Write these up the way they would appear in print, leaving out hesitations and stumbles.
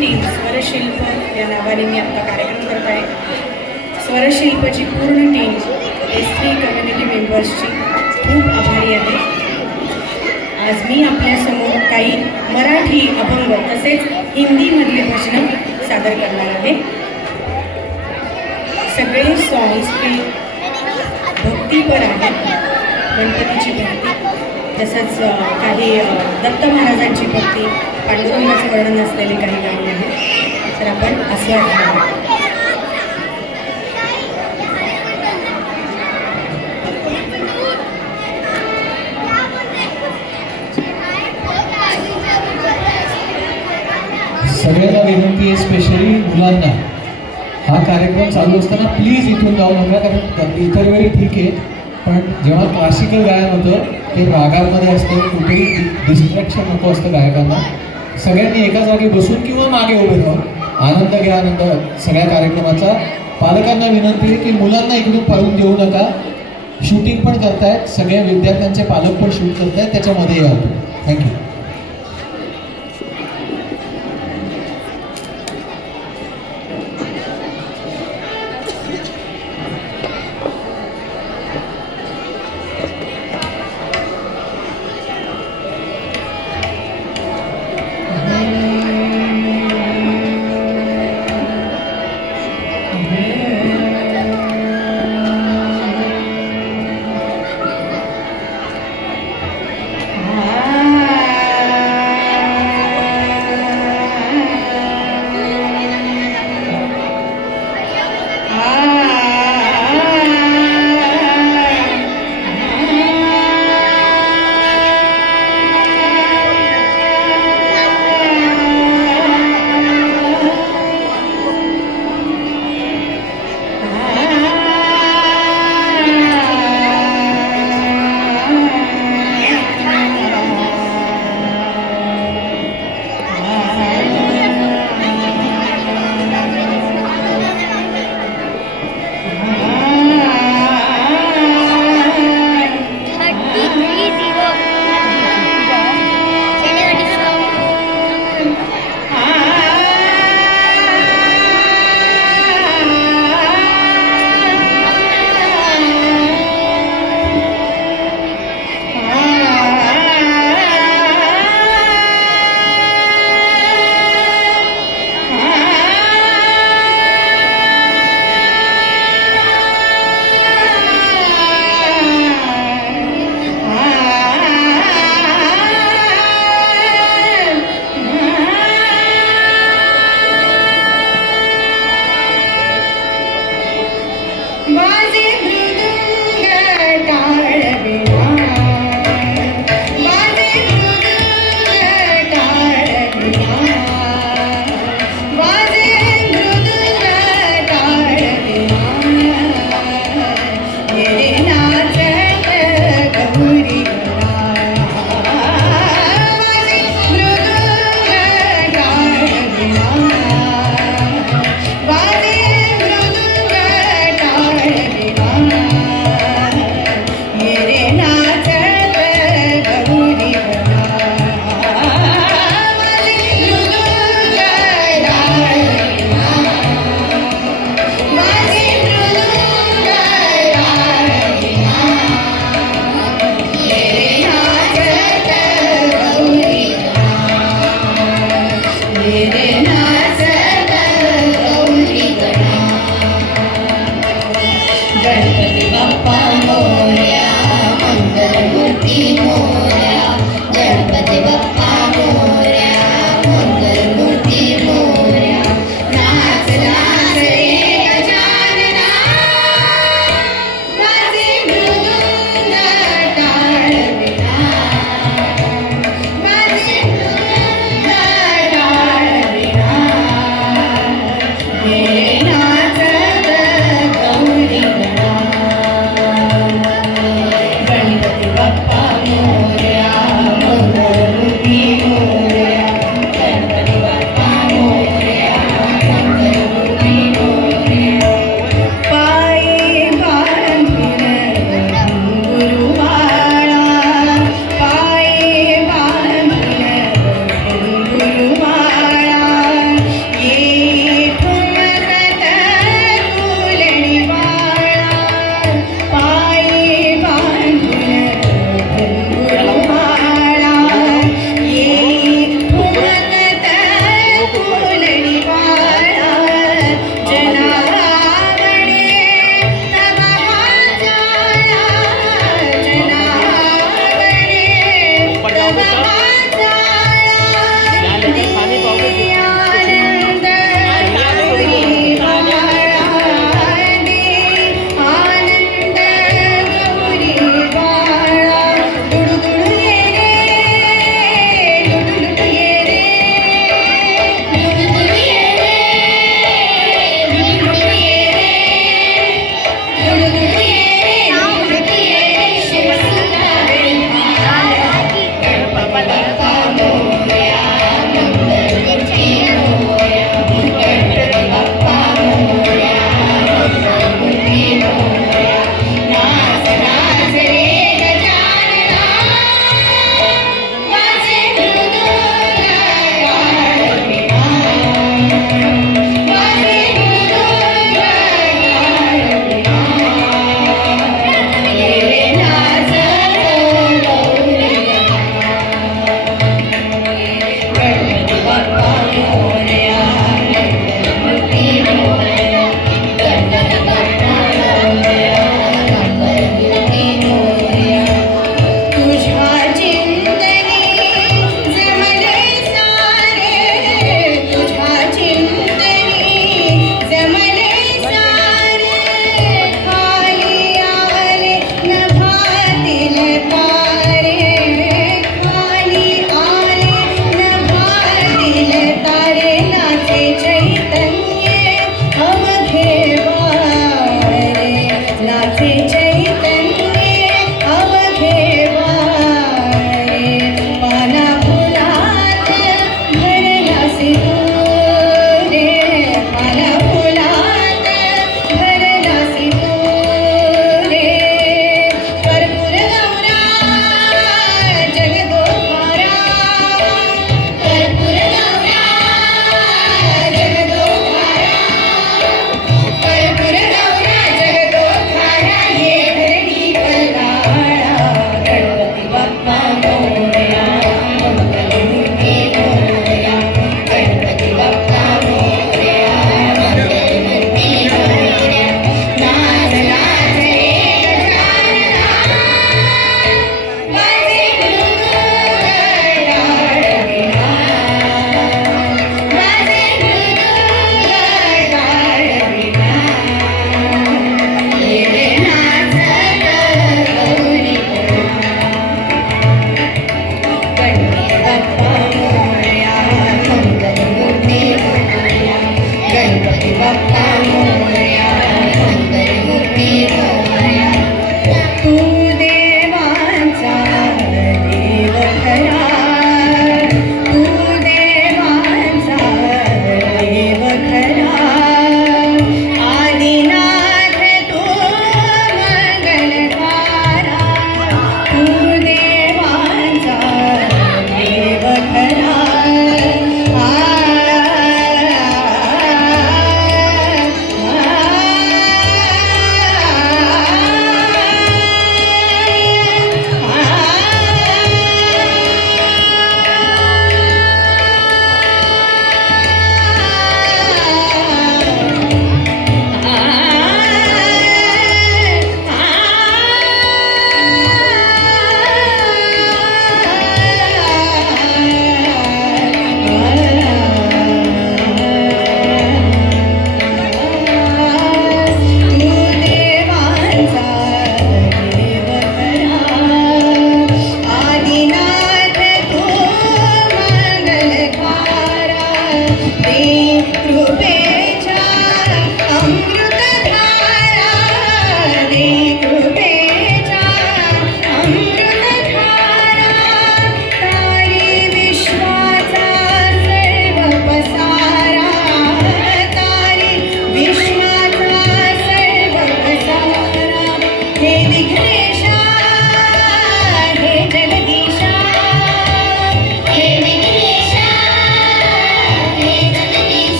Team स्वरशिल्प या नावाने मी आपला कार्यक्रम करत आहे. स्वरशिल्पची पूर्ण टीम S3 कम्युनिटी मेंबर्सची खूप आभारी आहे. आज मी आपल्यासमोर काही मराठी अभंग तसेच हिंदीमधले भजनं सादर करणार आहे. सगळे सॉंग्स हे भक्तीपर आहेत. गणपतीची भक्ती तसंच काही दत्त महाराजांची भक्ती, पांडुरंगाचं वर्णन असलेली काही गाणी आहेत. तर आपण आस्वाद सगळ्यांना विनंती आहे, स्पेशली मुलांना, हा कार्यक्रम चालू असताना प्लीज इथून जाऊ नका. कारण इतर वेळी ठीक आहे, पण जेव्हा क्लासिकल गायन होतं ते रागांमध्ये असतं, कुठेही डिस्ट्रॅक्शन नको असतं गायकांना. सगळ्यांनी एका जागी बसून किंवा मागे उभे राहून आनंद घ्या. आनंद सगळ्या कार्यक्रमाचा. पालकांना विनंती आहे की मुलांना इकडून पळून देऊ नका. शूटिंग पण करतायत, सगळ्या विद्यार्थ्यांचे पालक पण शूट करतायत, त्याच्यामध्ये या. थँक्यू.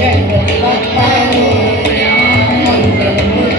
गणपती बाप्पा मोरया, मंगल